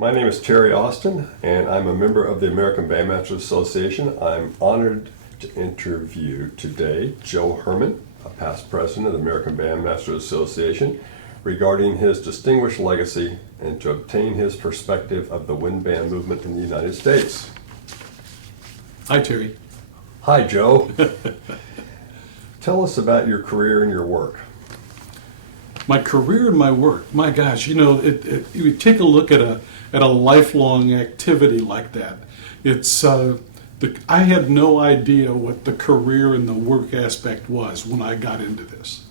My name is Terry Austin, and I'm a member of the American Bandmasters Association. I'm honored to interview today Joe Hermann, a past president of the American Bandmasters Association, regarding his distinguished legacy and to obtain his perspective of the wind band movement in the United States. Hi, Terry. Hi, Joe. Tell us about your career and your work. My career and my work. My gosh, you take a look at a lifelong activity like that. I had no idea what the career and the work aspect was when I got into this.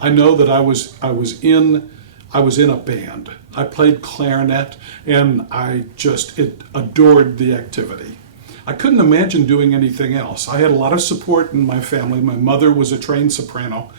I know that I was in a band. I played clarinet, and I just adored the activity. I couldn't imagine doing anything else. I had a lot of support in my family. My mother was a trained soprano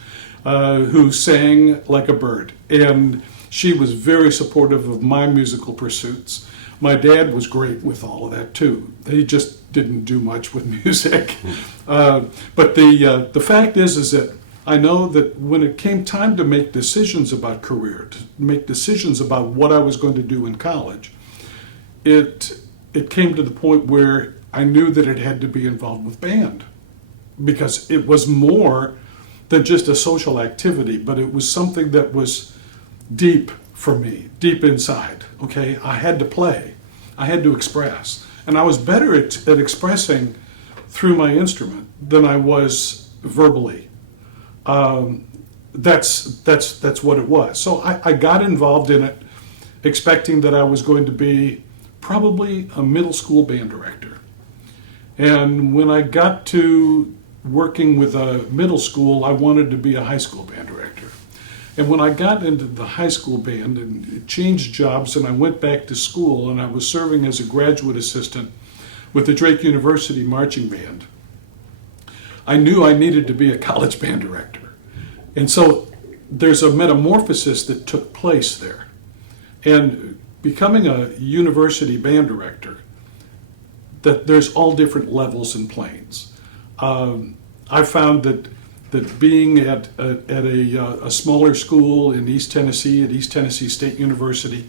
who sang like a bird, and she was very supportive of my musical pursuits. My dad was great with all of that too. He just didn't do much with music. But the fact is that I know that when it came time to make decisions about career, to make decisions about what I was going to do in college, it came to the point where I knew that it had to be involved with band, because it was more than just a social activity, but it was something that was deep for me, deep inside. Okay, I had to play, I had to express, and I was better at expressing through my instrument than I was verbally. That's what it was. So I got involved in it, expecting that I was going to be probably a middle school band director. And when I got to working with a middle school, I wanted to be a high school band director. And when I got into the high school band and changed jobs, and I went back to school, and I was serving as a graduate assistant with the Drake University Marching Band, I knew I needed to be a college band director. And so there's a metamorphosis that took place there. And becoming a university band director, that there's all different levels and planes. I found that being at a smaller school in East Tennessee, at East Tennessee State University,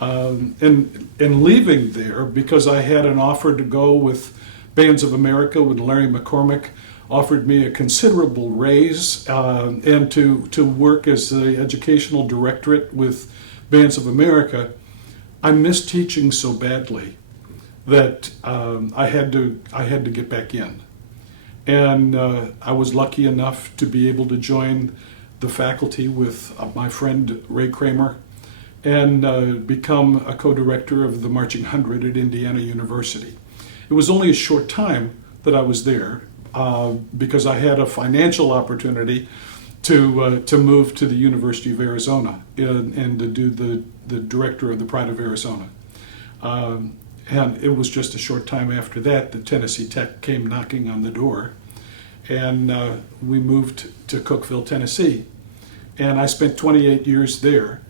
and leaving there because I had an offer to go with Bands of America when Larry McCormick offered me a considerable raise, and to work as the educational directorate with Bands of America. I missed teaching so badly that I had to get back in. And I was lucky enough to be able to join the faculty with my friend Ray Kramer and become a co-director of the Marching 100 at Indiana University. It was only a short time that I was there because I had a financial opportunity to move to the University of Arizona and to do the director of the Pride of Arizona. And it was just a short time after that that Tennessee Tech came knocking on the door, and we moved to Cookeville, Tennessee. And I spent 28 years there,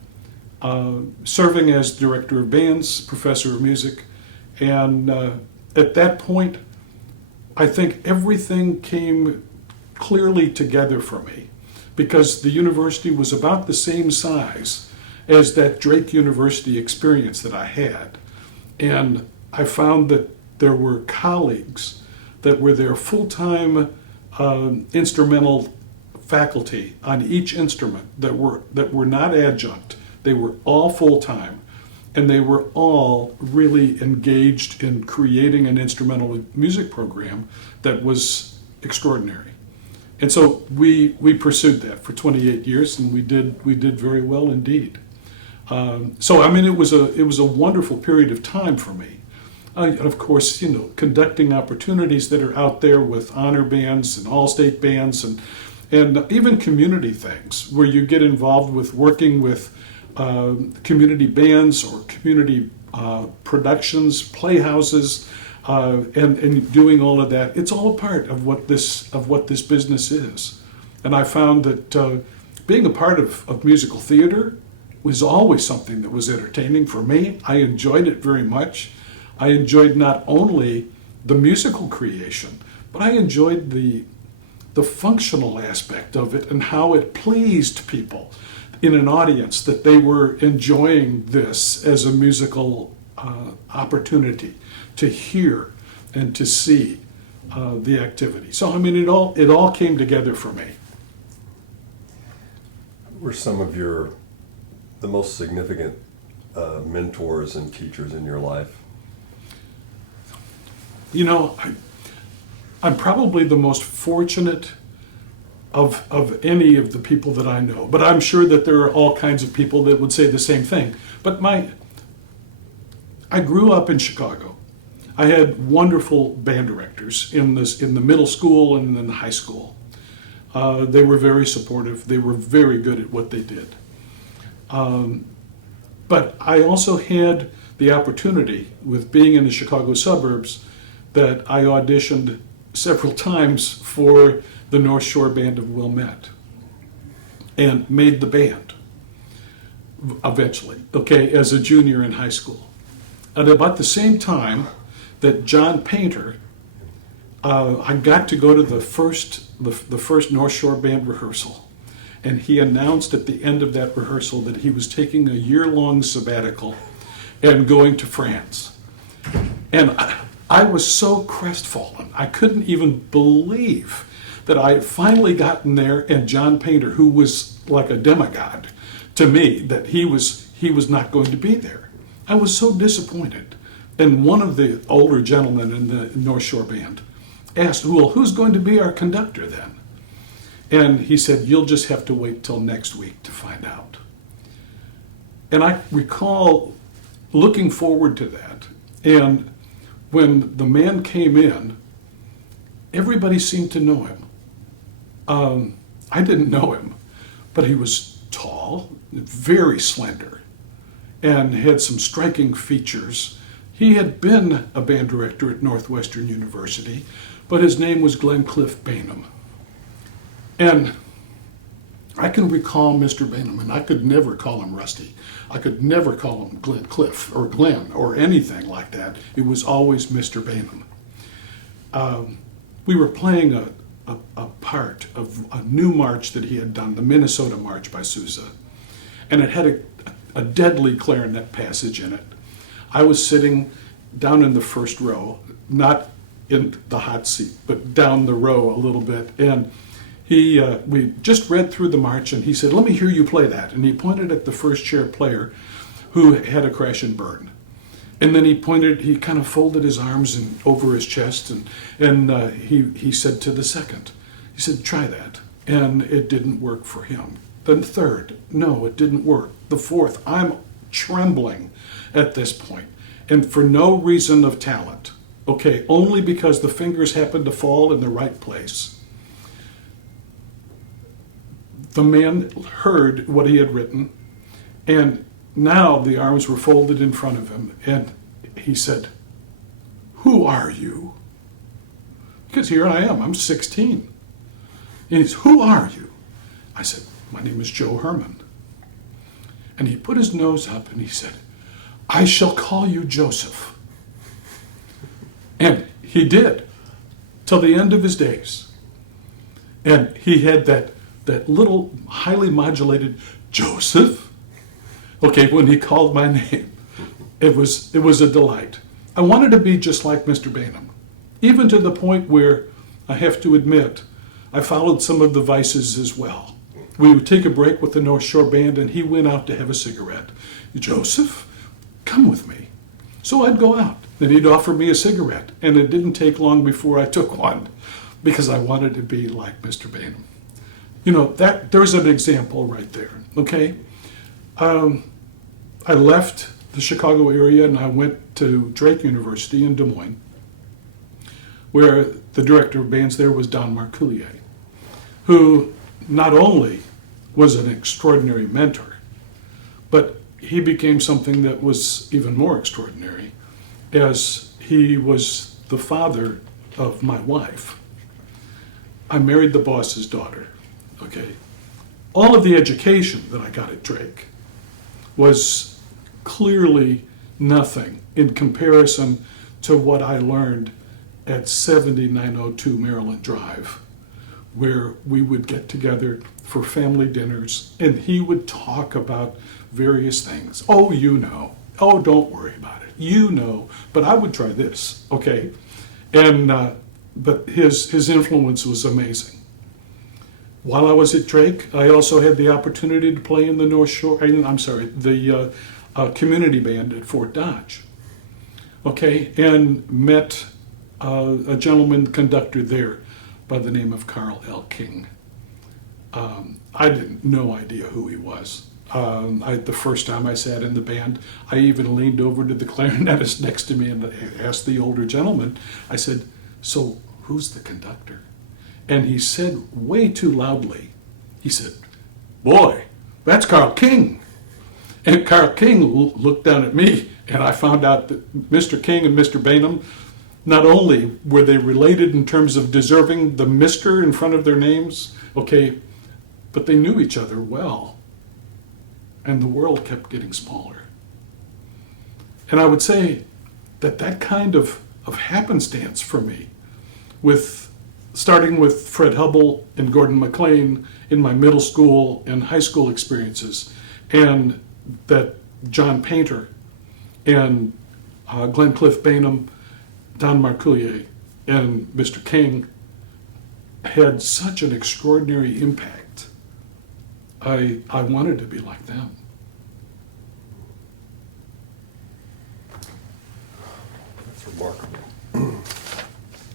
serving as director of bands, professor of music, and at that point, I think everything came clearly together for me, because the university was about the same size as that Drake University experience that I had. And I found that there were colleagues that were there full-time instrumental faculty on each instrument that were not adjunct. They were all full-time, and they were all really engaged in creating an instrumental music program that was extraordinary. And so we pursued that for 28 years, and we did very well indeed. So I mean, it was a wonderful period of time for me. And of course, conducting opportunities that are out there with honor bands and all-state bands, and even community things where you get involved with working with community bands or community productions, playhouses, and doing all of that. It's all a part of what this business is. And I found that being a part of musical theater was always something that was entertaining for me. I enjoyed it very much. I enjoyed not only the musical creation, but I enjoyed the functional aspect of it and how it pleased people in an audience, that they were enjoying this as a musical opportunity to hear and to see the activity. So I mean, it all came together for me. Who were some of the most significant mentors and teachers in your life? You know, I'm probably the most fortunate of any of the people that I know, but I'm sure that there are all kinds of people that would say the same thing. But I grew up in Chicago. I had wonderful band directors in the middle school and in the high school. They were very supportive. They were very good at what they did. But I also had the opportunity, with being in the Chicago suburbs, that I auditioned several times for the North Shore Band of Wilmette and made the band eventually, okay, as a junior in high school. At about the same time that John Painter, I got to go to the first North Shore Band rehearsal, and he announced at the end of that rehearsal that he was taking a year-long sabbatical and going to France. And I was so crestfallen. I couldn't even believe that I had finally gotten there, and John Painter, who was like a demigod to me, that he was not going to be there. I was so disappointed. And one of the older gentlemen in the North Shore Band asked, well, who's going to be our conductor then? And he said, you'll just have to wait till next week to find out. And I recall looking forward to that. And when the man came in, everybody seemed to know him. I didn't know him, but he was tall, very slender, and had some striking features. He had been a band director at Northwestern University, but his name was Cliff Bainham. And I can recall Mr. Bainham, and I could never call him Rusty. I could never call him Cliff or Glenn or anything like that. It was always Mr. Bainham. We were playing a part of a new march that he had done, the Minnesota March by Sousa, and it had a deadly clarinet passage in it. I was sitting down in the first row, not in the hot seat, but down the row a little bit, and we just read through the march, and he said, let me hear you play that. And he pointed at the first chair player who had a crash and burn. And then he kind of folded his arms over his chest, and he said to the second, he said, try that. And it didn't work for him. Then third, no, it didn't work. The fourth, I'm trembling at this point, and for no reason of talent, okay, only because the fingers happened to fall in the right place. The man heard what he had written, and now the arms were folded in front of him, and he said, who are you? Because here I am, I'm 16. And he said, who are you? I said, my name is Joe Hermann. And he put his nose up and he said, I shall call you Joseph. And he did, till the end of his days. And he had that little highly modulated Joseph, okay, when he called my name. It was a delight. I wanted to be just like Mr. Bainham, even to the point where, I have to admit, I followed some of the vices as well. We would take a break with the North Shore Band, and he went out to have a cigarette. Joseph, come with me. So I'd go out, and he'd offer me a cigarette, and it didn't take long before I took one, because I wanted to be like Mr. Bainham. You know, there's an example right there, okay? I left the Chicago area and I went to Drake University in Des Moines, where the director of bands there was Don Marcoullier, who not only was an extraordinary mentor, but he became something that was even more extraordinary, as he was the father of my wife. I married the boss's daughter, okay? All of the education that I got at Drake was clearly nothing in comparison to what I learned at 7902 Maryland Drive, where we would get together for family dinners and he would talk about various things. Oh, you know. Oh, don't worry about it. you know, but I would try this, okay? And, but his influence was amazing. While I was at Drake, I also had the opportunity to play in the North Shore, the community band at Fort Dodge, okay? And met a gentleman conductor there by the name of Karl King. I had no idea who he was. The first time I sat in the band, I even leaned over to the clarinetist next to me and asked the older gentleman, I said, "So who's the conductor?" And he said way too loudly, he said, "Boy, that's Karl King." And Karl King looked down at me, and I found out that Mr. King and Mr. Bainham, not only were they related in terms of deserving the Mr. in front of their names, okay, but they knew each other well. And the world kept getting smaller. And I would say that that kind of happenstance for me, starting with Fred Hubble and Gordon McLean in my middle school and high school experiences, and that John Painter and Glenn Cliff Bainham, Don Marcoullier, and Mr. King had such an extraordinary impact. I wanted to be like them. That's remarkable.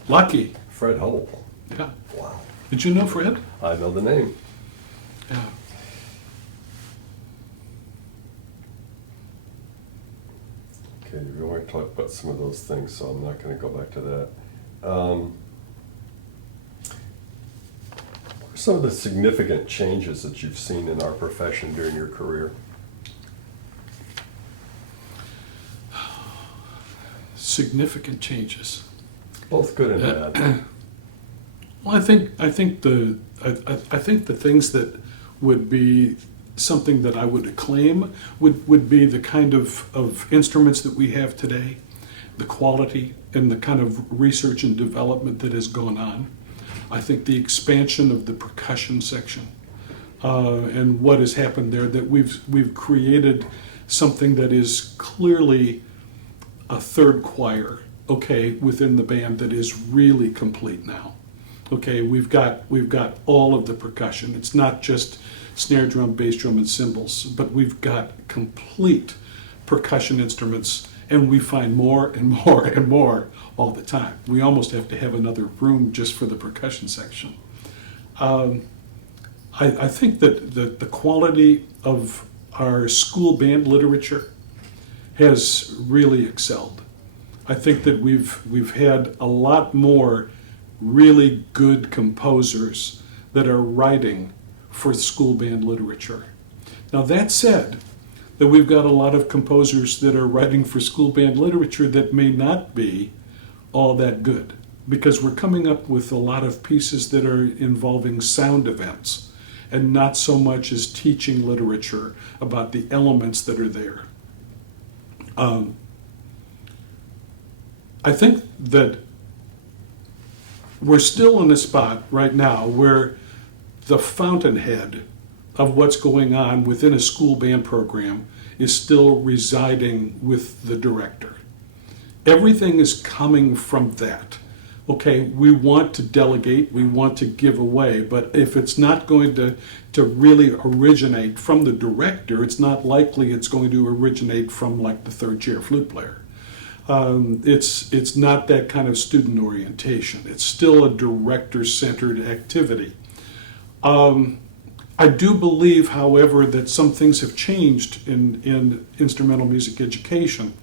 Lucky. Fred Hubble. Yeah. Wow. Did you know Fred? I know the name. Yeah. Okay, we already talked about some of those things, so I'm not going to go back to that. What are some of the significant changes that you've seen in our profession during your career? Significant changes. Both good and bad. Well, I think the things that would be something that I would acclaim would be the kind of instruments that we have today, the quality and the kind of research and development that has gone on. I think the expansion of the percussion section and what has happened there, that we've created something that is clearly a third choir, okay, within the band that is really complete now. Okay, we've got all of the percussion. It's not just snare drum, bass drum, and cymbals, but we've got complete percussion instruments, and we find more and more and more all the time. We almost have to have another room just for the percussion section. I think that the quality of our school band literature has really excelled. I think that we've had a lot more really good composers that are writing for school band literature. Now that said, that we've got a lot of composers that are writing for school band literature that may not be all that good, because we're coming up with a lot of pieces that are involving sound events and not so much as teaching literature about the elements that are there. I think that we're still in a spot right now where the fountainhead of what's going on within a school band program is still residing with the director. Everything is coming from that. Okay, we want to delegate, we want to give away, but if it's not going to really originate from the director, it's not likely it's going to originate from like the third chair flute player. It's not that kind of student orientation. It's still a director-centered activity. I do believe, however, that some things have changed in instrumental music education,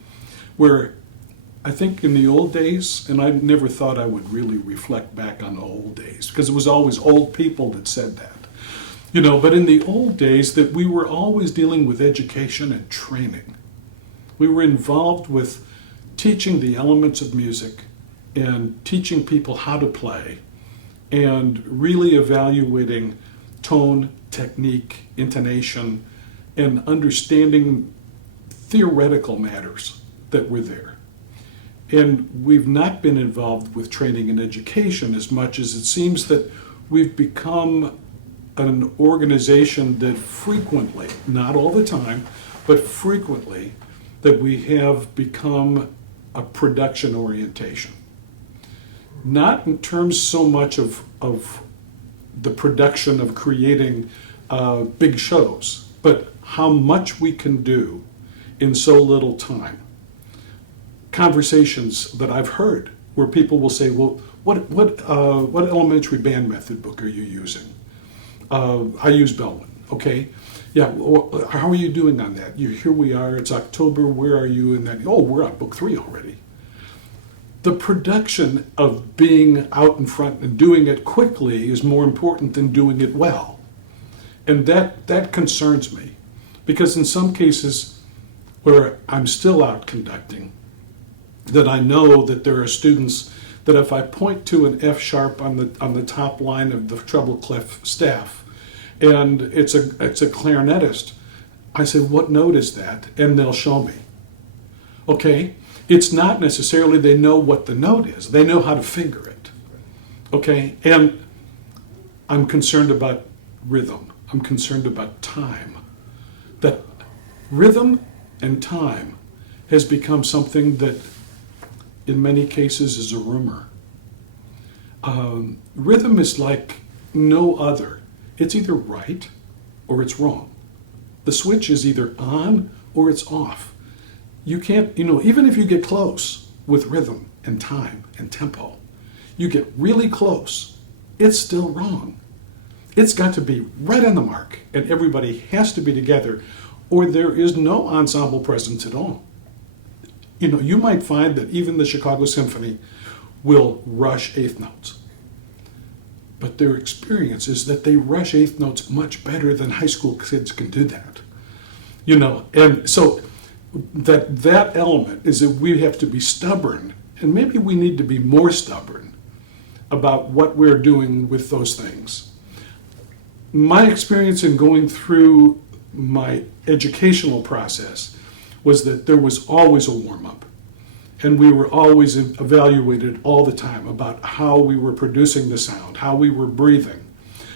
where I think in the old days, and I never thought I would really reflect back on the old days, because it was always old people that said that. But in the old days, that we were always dealing with education and training. We were involved with teaching the elements of music and teaching people how to play and really evaluating tone, technique, intonation, and understanding theoretical matters that were there. And we've not been involved with training and education as much as it seems that we've become an organization that frequently, not all the time, but frequently that we have become a production orientation. Not in terms so much of the production of creating big shows, but how much we can do in so little time. Conversations that I've heard where people will say, well, what elementary band method book are you using? I use Bellman. Okay. Yeah, well, how are you doing on that? Here we are, it's October, where are you in that? Oh, we're on book 3 already. The production of being out in front and doing it quickly is more important than doing it well. And that concerns me, because in some cases where I'm still out conducting, that I know that there are students that if I point to an F sharp on the top line of the treble clef staff, and it's a clarinetist, I say, what note is that? And they'll show me. Okay? It's not necessarily they know what the note is. They know how to finger it. Okay? And I'm concerned about rhythm. I'm concerned about time. That rhythm and time has become something that in many cases is a rumor. Rhythm is like no other. It's either right or it's wrong. The switch is either on or it's off. You can't, even if you get close with rhythm and time and tempo, you get really close, it's still wrong. It's got to be right on the mark, and everybody has to be together, or there is no ensemble presence at all. You might find that even the Chicago Symphony will rush eighth notes. But their experience is that they rush eighth notes much better than high school kids can do that. And so that element is that we have to be stubborn, and maybe we need to be more stubborn about what we're doing with those things. My experience in going through my educational process was that there was always a warm-up. And we were always evaluated all the time about how we were producing the sound, how we were breathing,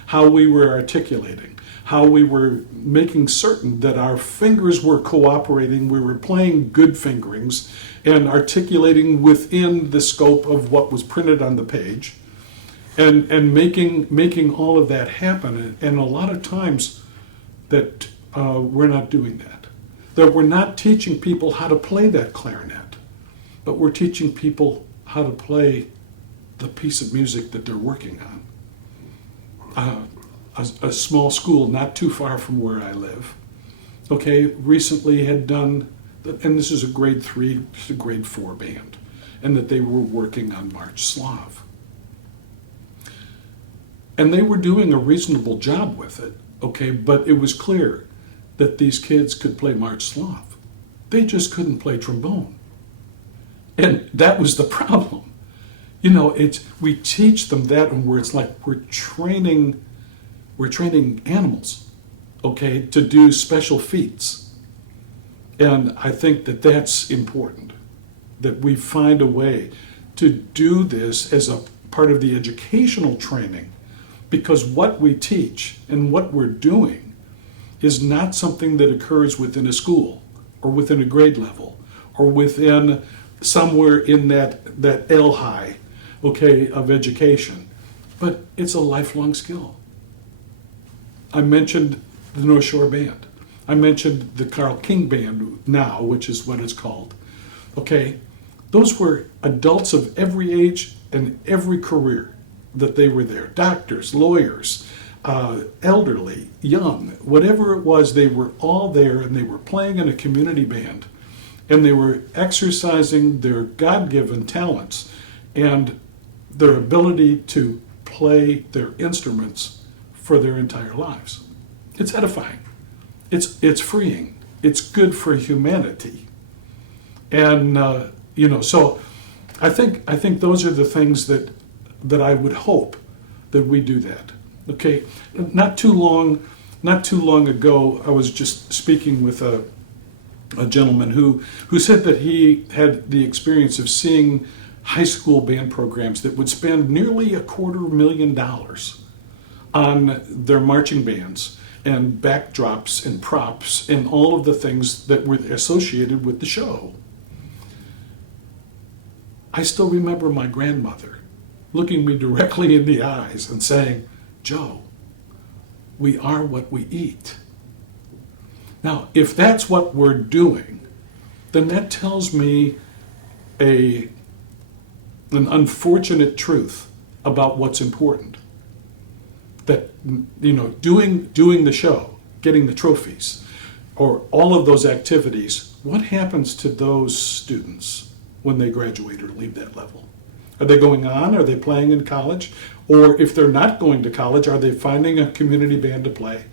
how we were articulating, how we were making certain that our fingers were cooperating, we were playing good fingerings, and articulating within the scope of what was printed on the page, and making all of that happen. And a lot of times that we're not doing that. That we're not teaching people how to play that clarinet. But we're teaching people how to play the piece of music that they're working on. A small school not too far from where I live, recently had done, and this is a grade 3 to grade 4 band, and that they were working on March Slav. And they were doing a reasonable job with it, but it was clear that these kids could play March Slav. They just couldn't play trombone. And that was the problem. We teach them that, and where it's like we're training animals, to do special feats. And I think that that's important, that we find a way to do this as a part of the educational training, because what we teach and what we're doing is not something that occurs within a school or within a grade level or within somewhere in that L high, of education. But it's a lifelong skill. I mentioned the North Shore Band. I mentioned the Karl King Band now, which is what it's called. Those were adults of every age and every career that they were there. Doctors, lawyers, elderly, young, whatever it was, they were all there, and they were playing in a community band. And they were exercising their God-given talents and their ability to play their instruments for their entire lives. It's edifying. It's freeing. It's good for humanity. And so I think those are the things that I would hope that we do that. Not too long ago, I was just speaking with a gentleman who said that he had the experience of seeing high school band programs that would spend nearly $250,000 on their marching bands and backdrops and props and all of the things that were associated with the show. I still remember my grandmother looking me directly in the eyes and saying, "Joe, we are what we eat." Now, if that's what we're doing, then that tells me an unfortunate truth about what's important. That, doing the show, getting the trophies, or all of those activities, what happens to those students when they graduate or leave that level? Are they going on? Are they playing in college? Or if they're not going to college, are they finding a community band to play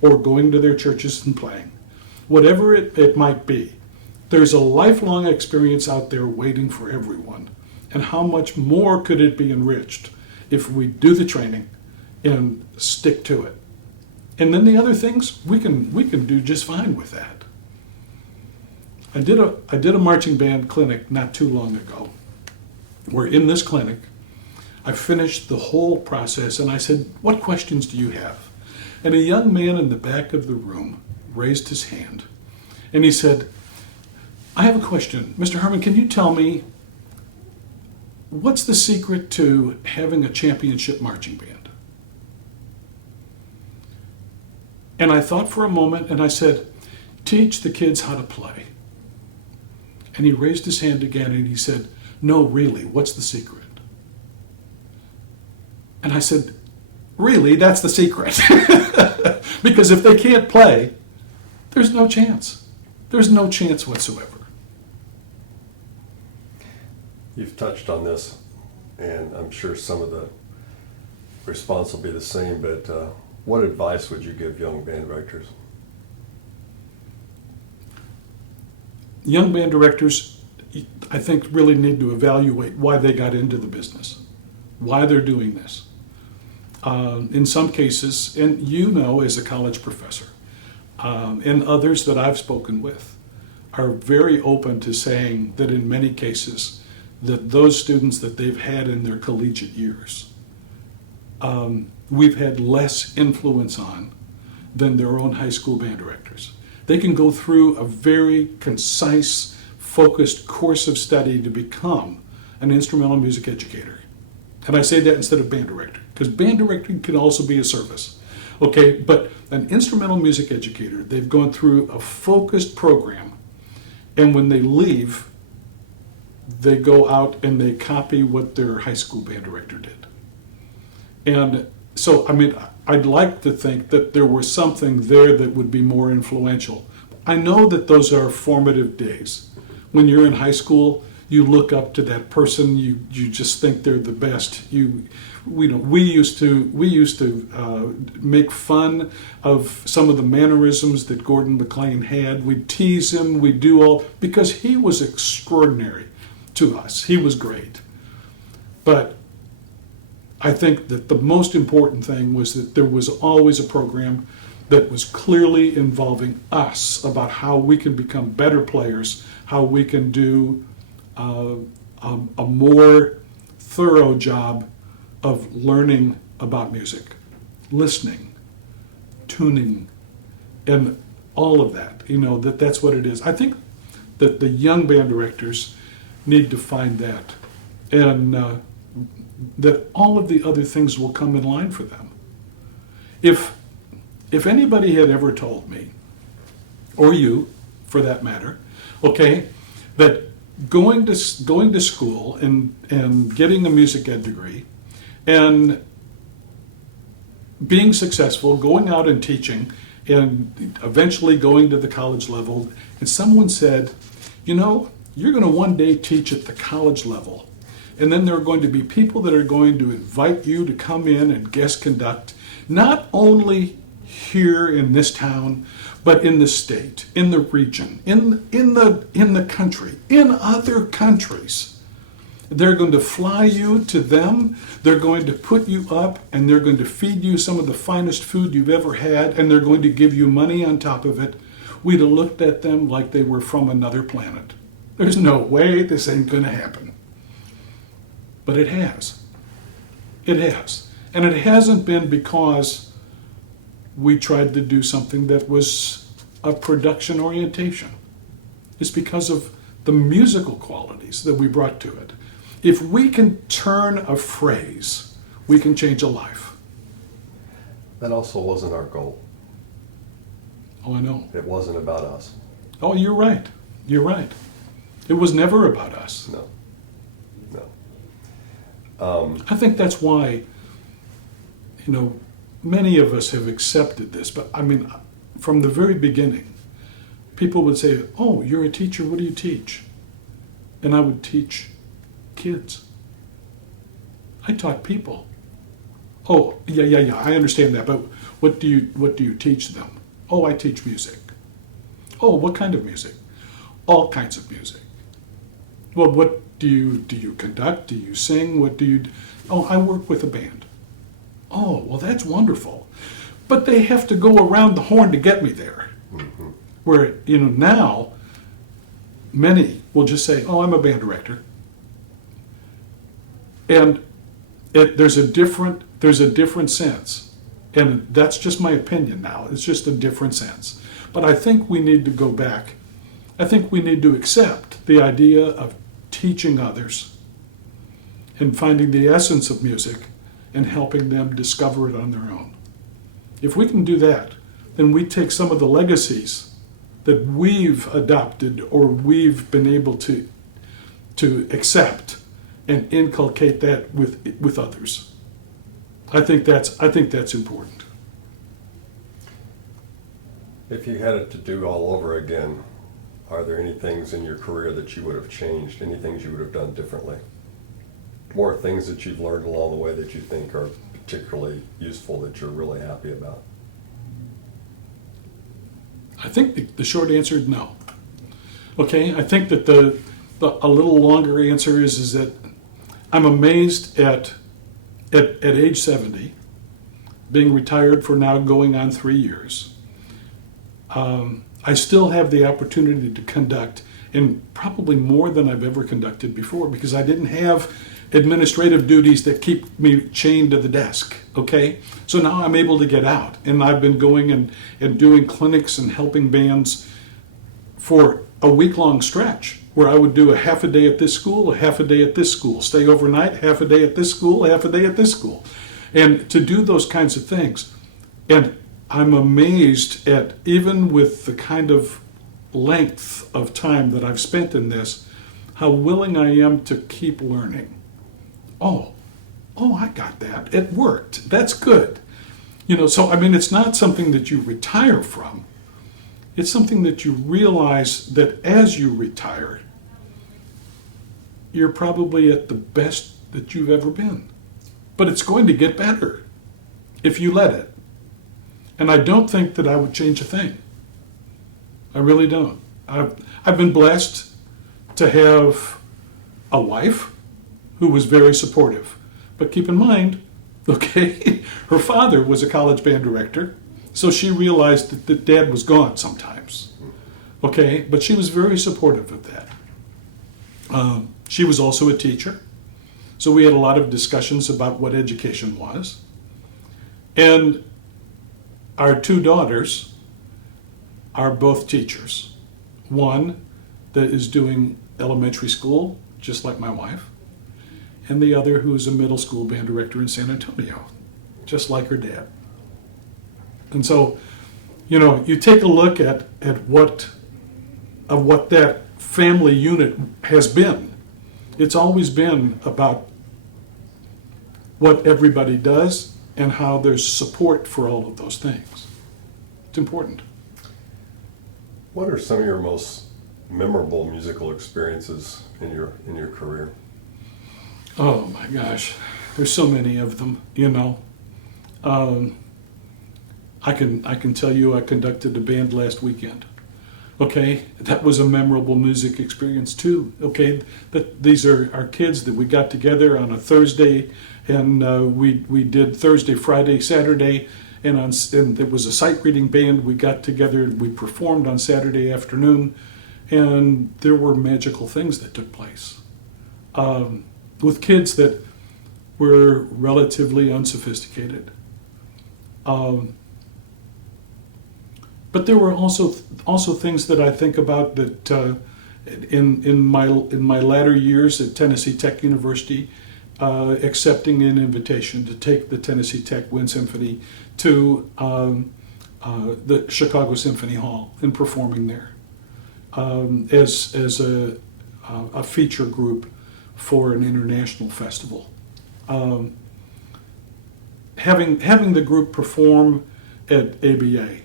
or going to their churches and playing? Whatever it might be, there's a lifelong experience out there waiting for everyone. And how much more could it be enriched if we do the training and stick to it? And then the other things, we can do just fine with that. I did a marching band clinic not too long ago, where in this clinic, I finished the whole process and I said, "What questions do you have?" And a young man in the back of the room raised his hand and he said, "I have a question. Mr. Hermann, can you tell me what's the secret to having a championship marching band?" And I thought for a moment and I said, "Teach the kids how to play." And he raised his hand again and he said, "No, really, what's the secret?" And I said, "Really, that's the secret." Because if they can't play, there's no chance. There's no chance whatsoever. You've touched on this, and I'm sure some of the response will be the same, but what advice would you give young band directors? Young band directors, I think, really need to evaluate why they got into the business, why they're doing this. In some cases, and as a college professor, and others that I've spoken with, are very open to saying that in many cases, that those students that they've had in their collegiate years, we've had less influence on than their own high school band directors. They can go through a very concise, focused course of study to become an instrumental music educator. And I say that instead of band director, because band directing can also be a service. Okay, but an instrumental music educator, they've gone through a focused program, and when they leave, they go out and they copy what their high school band director did. And so, I'd like to think that there was something there that would be more influential. I know that those are formative days. When you're in high school, you look up to that person. You just think they're the best. We used to make fun of some of the mannerisms that Gordon McLean had. We'd tease him. We'd do all, because he was extraordinary to us. He was great. But I think that the most important thing was that there was always a program that was clearly involving us about how we can become better players, how we can do a more thorough job of learning about music, listening, tuning, and all of that. That's what it is. I think that the young band directors need to find that, and that all of the other things will come in line for them. If anybody had ever told me, or you, for that matter, okay, that going to school and getting a music ed degree and being successful, going out and teaching, and eventually going to the college level, and someone said, you're going to one day teach at the college level, and then there are going to be people that are going to invite you to come in and guest conduct, not only here in this town, but in the state, in the region, in the country, in other countries. They're going to fly you to them, they're going to put you up, and they're going to feed you some of the finest food you've ever had, and they're going to give you money on top of it. We'd have looked at them like they were from another planet. There's no way this ain't going to happen. But it has. It has. And it hasn't been because we tried to do something that was a production orientation. It's because of the musical qualities that we brought to it. If we can turn a phrase, we can change a life. That also wasn't our goal. Oh, I know. It wasn't about us. Oh, you're right. You're right. It was never about us. No. I think that's why, many of us have accepted this. But I mean, from the very beginning, people would say, "Oh, you're a teacher. What do you teach?" And I would teach kids. I taught people. Oh, yeah. I understand that, but what do you teach them? Oh, I teach music. Oh, what kind of music? All kinds of music. Well, what do you conduct? Do you sing? What do you do? Oh, I work with a band. Oh, well, that's wonderful. But they have to go around the horn to get me there. Mm-hmm. Where, now many will just say, "Oh, I'm a band director." And there's a different sense. And that's just my opinion now. It's just a different sense. But I think we need to go back. I think we need to accept the idea of teaching others and finding the essence of music and helping them discover it on their own. If we can do that, then we take some of the legacies that we've adopted or we've been able to accept and inculcate that with others. I think that's important. If you had it to do all over again, are there any things in your career that you would have changed? Any things you would have done differently? More things that you've learned along the way that you think are particularly useful that you're really happy about? I think the short answer is no. Okay, I think that a little longer answer is that I'm amazed at age 70, being retired for now going on 3 years. I still have the opportunity to conduct, and probably more than I've ever conducted before, because I didn't have administrative duties that keep me chained to the desk, okay? So now I'm able to get out, and I've been going and doing clinics and helping bands for a week-long stretch, where I would do a half a day at this school, a half a day at this school, stay overnight, half a day at this school, half a day at this school, and to do those kinds of things. And I'm amazed at, even with the kind of length of time that I've spent in this, how willing I am to keep learning. Oh, I got that. It worked. That's good. So, I mean, it's not something that you retire from. It's something that you realize that as you retire, you're probably at the best that you've ever been. But it's going to get better if you let it. And I don't think that I would change a thing. I really don't. I've been blessed to have a wife who was very supportive. But keep in mind, okay, her father was a college band director, so she realized that Dad was gone sometimes. Okay, but she was very supportive of that. She was also a teacher, so we had a lot of discussions about what education was. And our 2 daughters are both teachers. One that is doing elementary school, just like my wife, and the other who is a middle school band director in San Antonio, just like her dad. And so, you take a look at what that family unit has been. It's always been about what everybody does and how there's support for all of those things. It's important. What are some of your most memorable musical experiences in your career? Oh my gosh, there's so many of them. I can tell you I conducted a band last weekend. Okay, that was a memorable music experience too. Okay, these are our kids that we got together on a Thursday, and we did Thursday, Friday, Saturday, and there was a sight reading band. We got together and we performed on Saturday afternoon, and there were magical things that took place with kids that were relatively unsophisticated. But there were also things that I think about that in my latter years at Tennessee Tech University, accepting an invitation to take the Tennessee Tech Wind Symphony to the Chicago Symphony Hall and performing there as a feature group for an international festival. Having the group perform at ABA,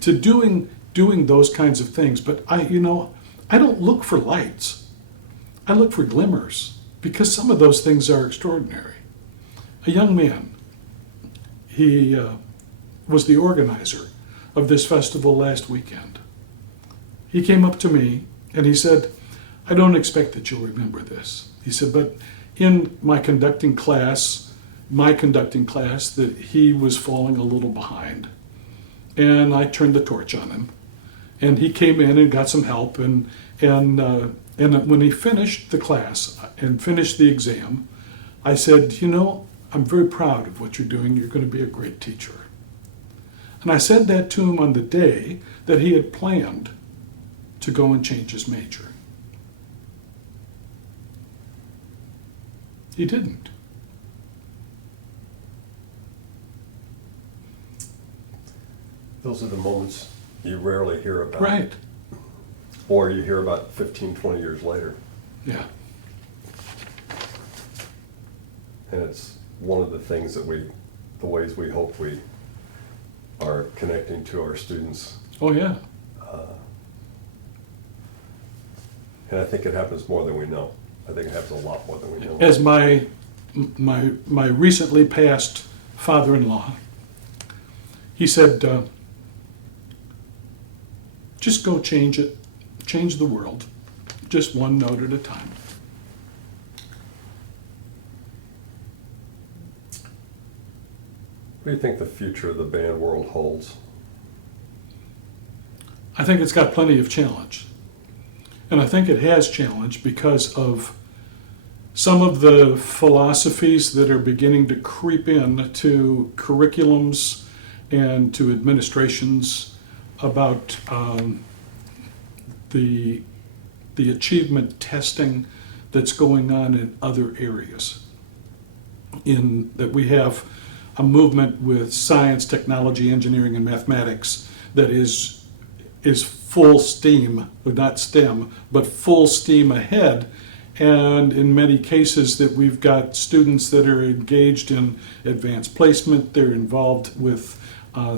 to doing those kinds of things. But I don't look for lights. I look for glimmers, because some of those things are extraordinary. A young man, he was the organizer of this festival last weekend. He came up to me and he said, "I don't expect that you'll remember this." He said, "But in my conducting class, that he was falling a little behind. And I turned the torch on him. And he came in and got some help. And when he finished the class and finished the exam, I said, I'm very proud of what you're doing. You're going to be a great teacher." And I said that to him on the day that he had planned to go and change his major. He didn't. Those are the moments you rarely hear about. Right. Or you hear about 15, 20 years later. Yeah. And it's one of the things that the ways we hope we are connecting to our students. Oh, yeah. And I think it happens more than we know. I think it happens a lot more than we know. As my recently passed father-in-law, he said, just go change it, change the world, just one note at a time. What do you think the future of the band world holds? I think it's got plenty of challenge. And I think it has challenge because of some of the philosophies that are beginning to creep in to curriculums and to administrations about the achievement testing that's going on in other areas. In that we have a movement with science, technology, engineering, and mathematics that is full steam, or not STEM, but full steam ahead. And in many cases that we've got students that are engaged in advanced placement, they're involved with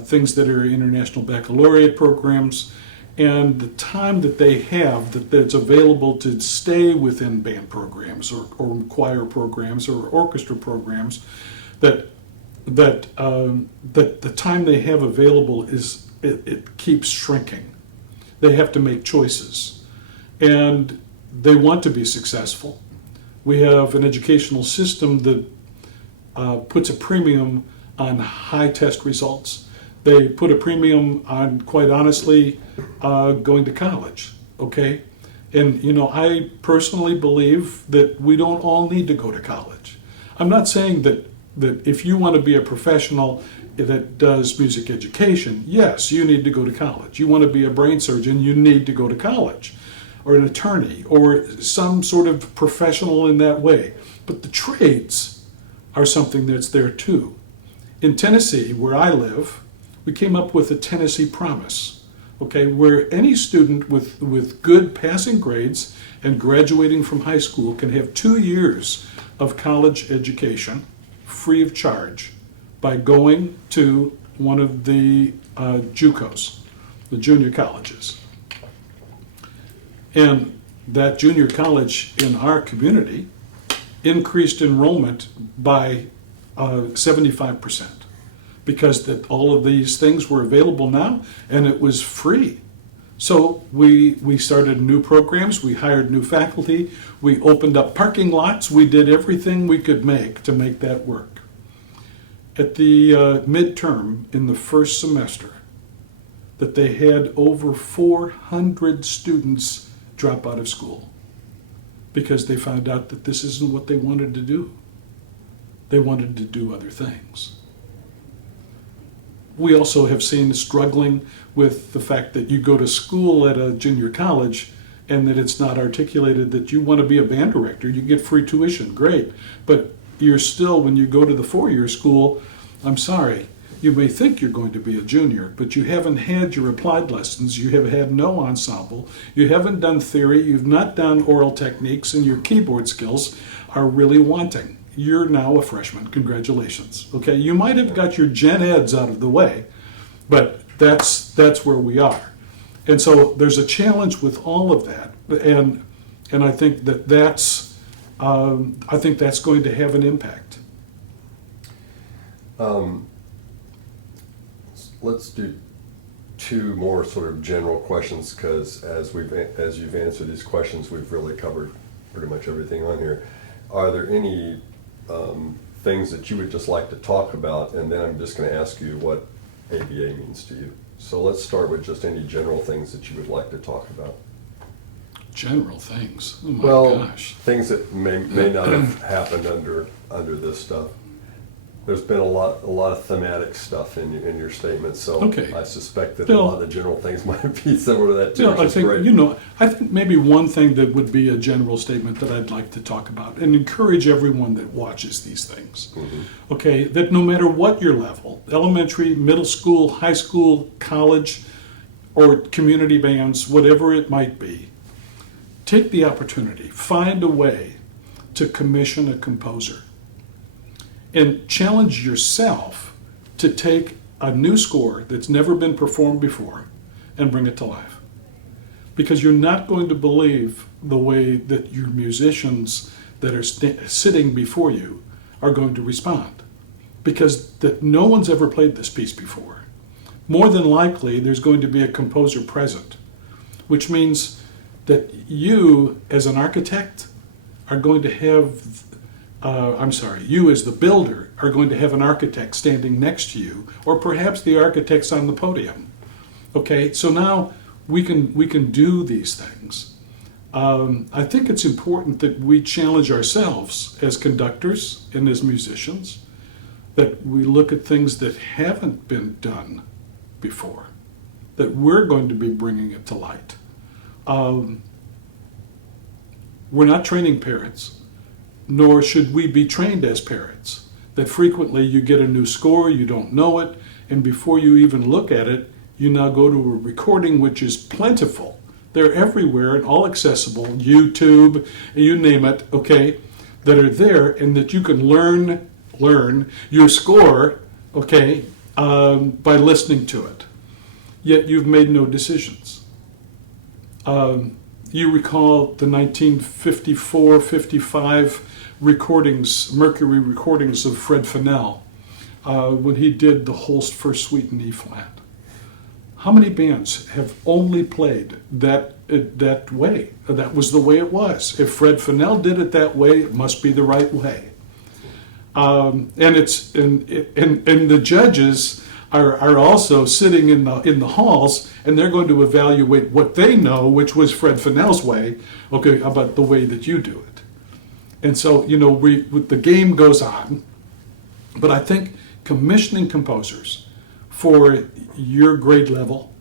things that are international baccalaureate programs, and the time that they have that's available to stay within band programs or choir programs or orchestra programs, that the time they have available it keeps shrinking. They have to make choices, and they want to be successful. We have an educational system that puts a premium on high test results. They put a premium on, quite honestly, going to college, okay? And, I personally believe that we don't all need to go to college. I'm not saying that if you want to be a professional that does music education, yes, you need to go to college. You want to be a brain surgeon, you need to go to college, or an attorney, or some sort of professional in that way. But the trades are something that's there too. In Tennessee, where I live, we came up with a Tennessee Promise, okay, where any student with good passing grades and graduating from high school can have 2 years of college education free of charge by going to one of the JUCOs, the junior colleges. And that junior college in our community increased enrollment by 75%, because that all of these things were available now and it was free. So we started new programs, we hired new faculty, we opened up parking lots, we did everything we could to make that work. At the midterm in the first semester, that they had over 400 students drop out of school because they found out that this isn't what they wanted to do. They wanted to do other things. we also have seen struggling with the fact that you go to school at a junior college and that it's not articulated that you want to be a band director. You get free tuition, great. But you're still, when you go to the four-year school, I'm sorry, you may think you're going to be a junior, but you haven't had your applied lessons, you have had no ensemble, you haven't done theory, you've not done oral techniques, and your keyboard skills are really wanting. You're now a freshman, congratulations. Okay, you might have got your gen eds out of the way, but that's where we are. And so there's a challenge with all of that, and I think that's going to have an impact. Let's do two more sort of general questions, because as you've answered these questions, we've really covered pretty much everything on here. Are there any things that you would just like to talk about? And then I'm just going to ask you what ABA means to you. So let's start with just any general things that you would like to talk about. General things. Oh my gosh. Things that may not have happened under this stuff. There's been a lot of thematic stuff in your statement, so okay. I suspect that a lot of the general things might be similar to that too. Which is great. I think maybe one thing that would be a general statement that I'd like to talk about and encourage everyone that watches these things. Mm-hmm. Okay, that no matter what your level, elementary, middle school, high school, college, or community bands, whatever it might be, take the opportunity, find a way to commission a composer. And challenge yourself to take a new score that's never been performed before and bring it to life. Because you're not going to believe the way that your musicians that are sitting before you are going to respond. Because that no one's ever played this piece before. More than likely, there's going to be a composer present, which means that you, as an architect, are going to have you as the builder are going to have an architect standing next to you, or perhaps the architect's on the podium. Okay, so now we can do these things. I think it's important that we challenge ourselves as conductors and as musicians, that we look at things that haven't been done before, that we're going to be bringing it to light. We're not training parents, nor should we be trained as parents, that frequently you get a new score, you don't know it, and before you even look at it, you now go to a recording which is plentiful. They're everywhere and all accessible, YouTube, you name it, okay, that are there, and that you can learn your score, okay, by listening to it. Yet you've made no decisions. You recall the 1954-55 recordings, Mercury recordings of Fred Fennell, when he did the Holst First Suite in E flat. How many bands have only played that way? That was the way it was. If Fred Fennell did it that way, it must be the right way. And the judges are also sitting in the halls, and they're going to evaluate what they know, which was Fred Fennell's way, okay, about the way that you do it. And so, the game goes on, but I think commissioning composers for your grade level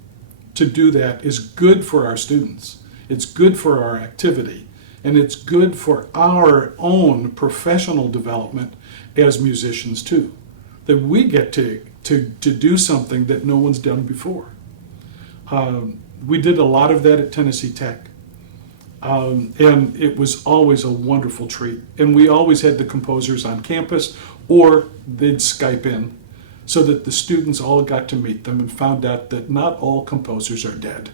to do that is good for our students. It's good for our activity, and it's good for our own professional development as musicians too. That we get to do something that no one's done before. We did a lot of that at Tennessee Tech. And it was always a wonderful treat. And we always had the composers on campus, or they'd Skype in, so that the students all got to meet them and found out that not all composers are dead.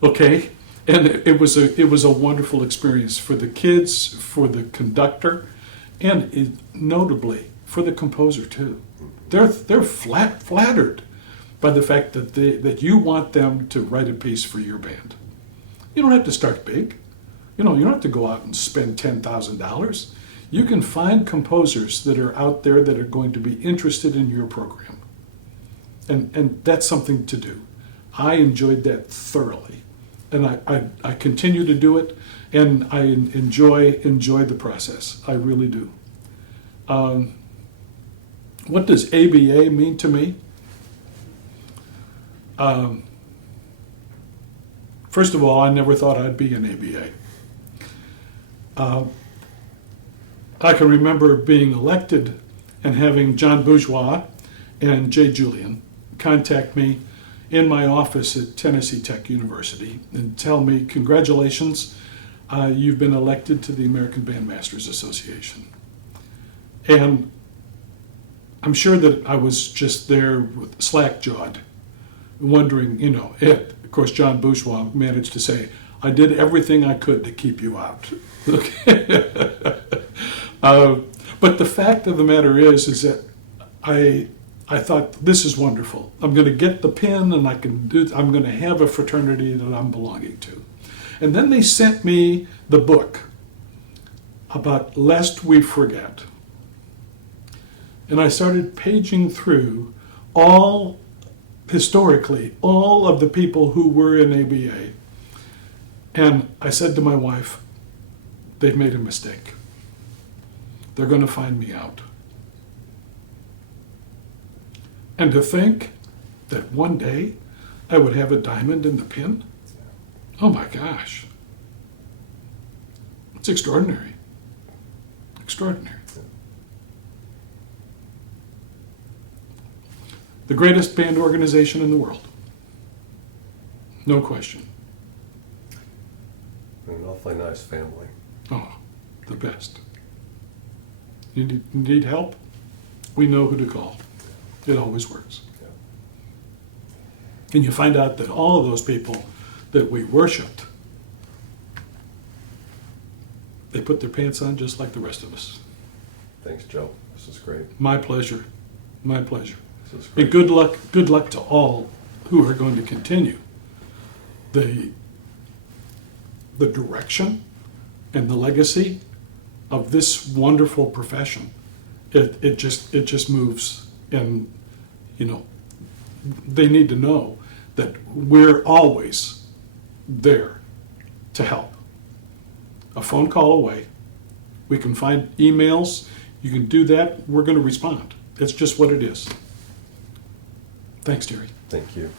Okay? And it was a wonderful experience for the kids, for the conductor, and notably for the composer too. They're flattered by the fact that you want them to write a piece for your band. You don't have to start big. You don't have to go out and spend $10,000. You can find composers that are out there that are going to be interested in your program. And that's something to do. I enjoyed that thoroughly. And I continue to do it, and I enjoy the process. I really do. What does ABA mean to me? First of all, I never thought I'd be an ABA. I can remember being elected and having John Bourgeois and Jay Julian contact me in my office at Tennessee Tech University and tell me, congratulations, you've been elected to the American Bandmasters Association. And I'm sure that I was just there with slack-jawed, wondering, of course, John Bourgeois managed to say, I did everything I could to keep you out. But the fact of the matter is that I thought, this is wonderful. I'm going to get the pin, and I'm going to have a fraternity that I'm belonging to. And then they sent me the book about Lest We Forget. And I started paging through historically, all of the people who were in ABA. And I said to my wife, they've made a mistake. They're going to find me out. And to think that one day I would have a diamond in the pin? Oh my gosh. It's extraordinary. Extraordinary. The greatest band organization in the world. No question. An awfully nice family. Oh, the best. You need help? We know who to call. It always works. Yeah. And you find out that all of those people that we worshiped, they put their pants on just like the rest of us. Thanks, Joe. This is great. My pleasure. My pleasure. This is great. And good luck to all who are going to continue the direction and the legacy of this wonderful profession. It just moves, and they need to know that we're always there to help. A phone call away. We can find emails. You can do that. We're going to respond. That's just what it is. Thanks, Terry. Thank you.